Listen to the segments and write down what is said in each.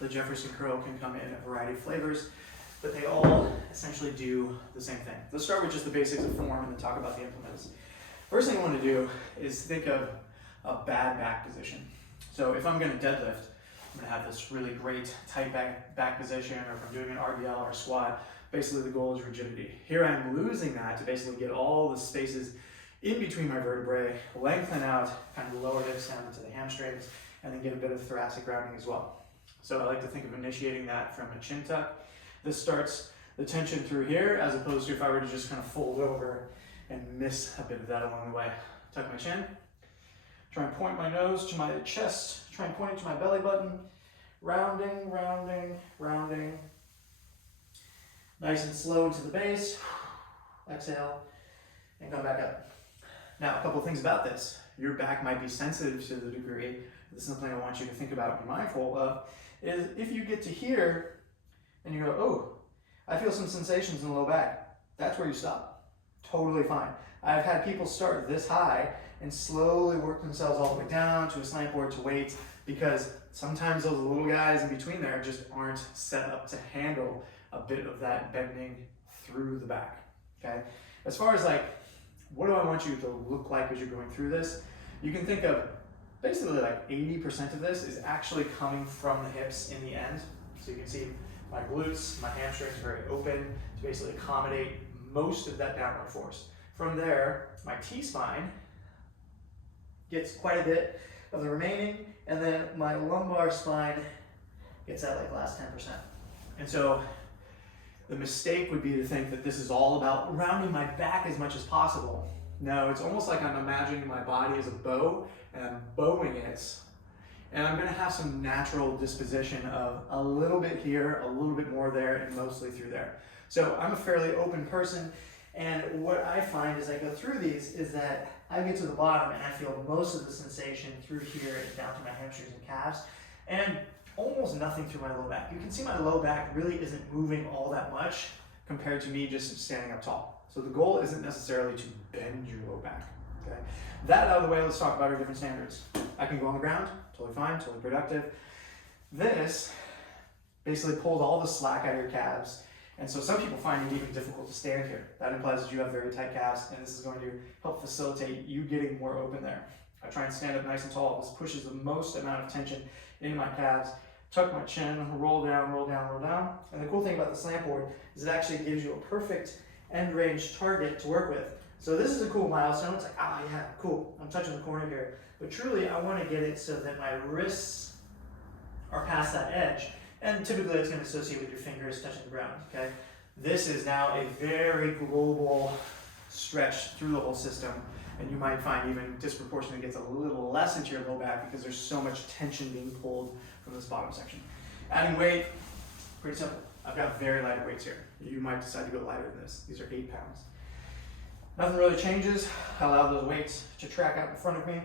The Jefferson Curl can come in a variety of flavors, but they all essentially do the same thing. Let's start with just the basics of form and then talk about the implements. First thing I want to do is think of a bad back position. So if I'm going to deadlift, I'm going to have this really great tight back position, or if I'm doing an RDL or a squat, basically the goal is rigidity. Here I'm losing that to basically get all the spaces in between my vertebrae, lengthen out kind of the lower hips down to the hamstrings, and then get a bit of thoracic grounding as well. So I like to think of initiating that from a chin tuck. This starts the tension through here, as opposed to if I were to just kind of fold over and miss a bit of that along the way. Tuck my chin, try and point my nose to my chest, try and point it to my belly button, rounding, rounding, rounding. Nice and slow to the base, exhale, and come back up. Now, a couple of things about this. Your back might be sensitive to the degree, this is something I want you to think about and be mindful of, is if you get to here and you go, oh, I feel some sensations in the low back, that's where you stop. Totally fine. I've had people start this high and slowly work themselves all the way down to a slant board to weights, because sometimes those little guys in between there just aren't set up to handle a bit of that bending through the back, okay? As far as like, what do I want you to look like as you're going through this? You can think of basically like 80% of this is actually coming from the hips in the end. So you can see my glutes, my hamstrings are very open to basically accommodate most of that downward force. From there, my T-spine gets quite a bit of the remaining, and then my lumbar spine gets that like last 10%. And so the mistake would be to think that this is all about rounding my back as much as possible. No, it's almost like I'm imagining my body as a bow, and I'm bowing it, and I'm gonna have some natural disposition of a little bit here, a little bit more there, and mostly through there. So I'm a fairly open person, and what I find as I go through these is that I get to the bottom and I feel most of the sensation through here and down to my hamstrings and calves, and almost nothing through my low back. You can see my low back really isn't moving all that much compared to me just standing up tall. So the goal isn't necessarily to bend your low back, okay? That out of the way, let's talk about our different standards. I can go on the ground, totally fine, totally productive. This basically pulls all the slack out of your calves, and so some people find it even difficult to stand here. That implies that you have very tight calves, and this is going to help facilitate you getting more open there. I try and stand up nice and tall. This pushes the most amount of tension into my calves. Tuck my chin, roll down, roll down, roll down. And the cool thing about the slant board is it actually gives you a perfect end range target to work with. So this is a cool milestone. It's like, ah, yeah, cool. I'm touching the corner here. But truly, I want to get it so that my wrists are past that edge. And typically, it's going to associate with your fingers touching the ground, okay? This is now a very global stretch through the whole system. And you might find even disproportionately gets a little less into your low back because there's so much tension being pulled from this bottom section. Adding weight, pretty simple. I've got very light weights here. You might decide to go lighter than this. These are 8 pounds. Nothing really changes. I allow those weights to track out in front of me.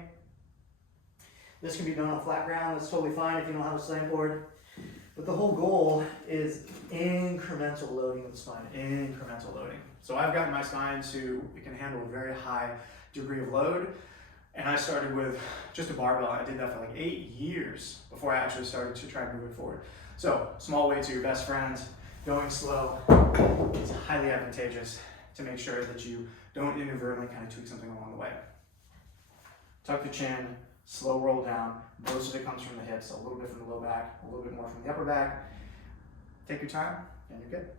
This can be done on flat ground. That's totally fine if you don't have a slant board. But the whole goal is incremental loading of the spine, incremental loading. So I've gotten my spine to, it can handle a very high degree of load. And I started with just a barbell. I did that for like 8 years before I actually started to try and move it forward. So small weights are your best friends. Going slow is highly advantageous to make sure that you don't inadvertently kind of tweak something along the way. Tuck the chin, slow roll down. Most of it comes from the hips, a little bit from the low back, a little bit more from the upper back. Take your time and you're good.